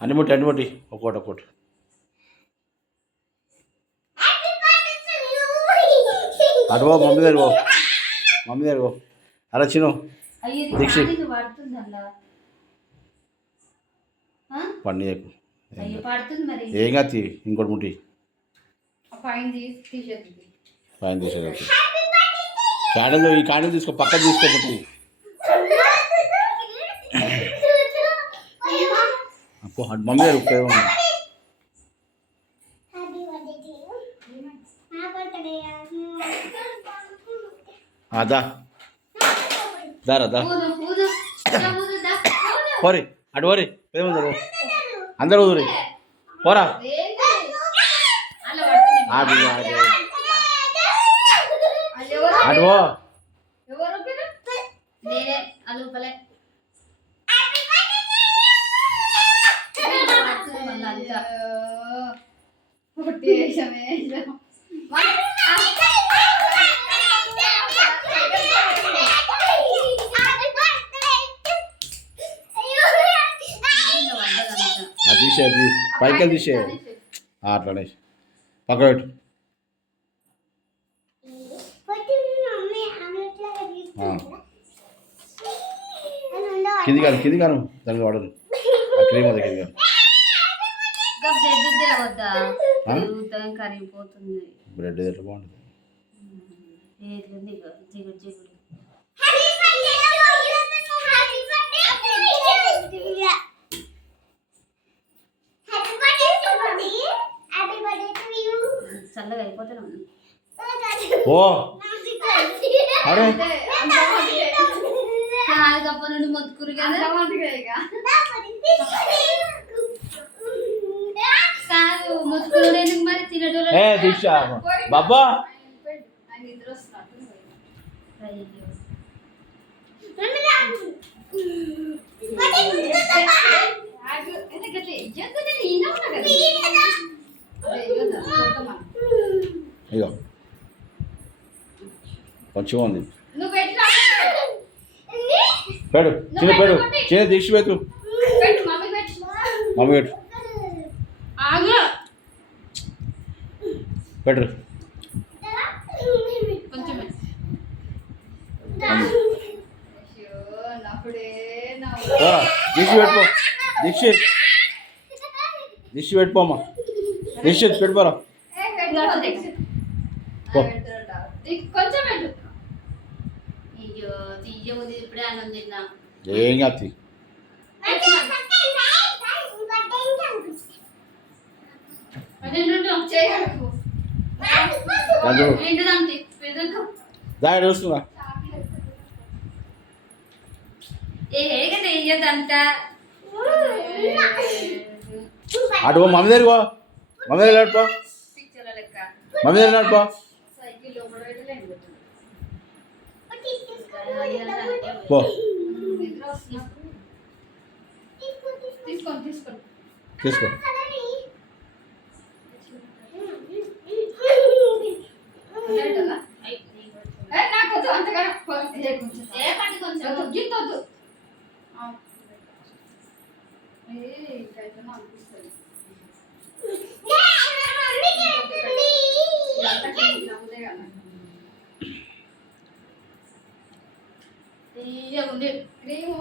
అన్ని ముట్టి ఒక్కోటి అటువో మమ్మీ దగ్గర పో అలా చిను దీక్షిత్ పండుగకు ఏం కాదు ఇంకోటి ముట్టి పైన తీసేది క్యాండిల్ ఈ క్యాండిల్ తీసుకో పక్కన తీసుకోబట్టి అప్పు మమ్మీ గారు దా దారా పోరి అటు పోరి ఏముందరు అందరు ఊరి పోరా అటు పో తీసేది పైకి తీసే అట్లానే పక్క పెట్టు కింది కాను దానికి వాడదు క్రీమ్ అది కింది బ్రెడ్ ఎట్లా బాగుంటుంది చల్లగా అయిపోతాను ఓ అరే గప్ప నుండి మొత్తుకురు కదా కాదు మొత్తుకురు ఎందుకు మరి తినటోళ్ళు ఏ దీక్ష బాబా అయ్యో కొంచెం ఉంది పెడు చిన్న దీక్ష పెట్టు మమ్మీ పెట్టు పెట్టు దీక్ష పెట్టుకోమ్మా దీక్ష పెట్టుకోరా ఏం కాదు దాడి వస్తున్నా అటు మమ్మీ దగ్గర మమ్మీ దగ్గర నడుపో మమ్మీ దగ్గర నడుపో పో తీసుకో క్రీము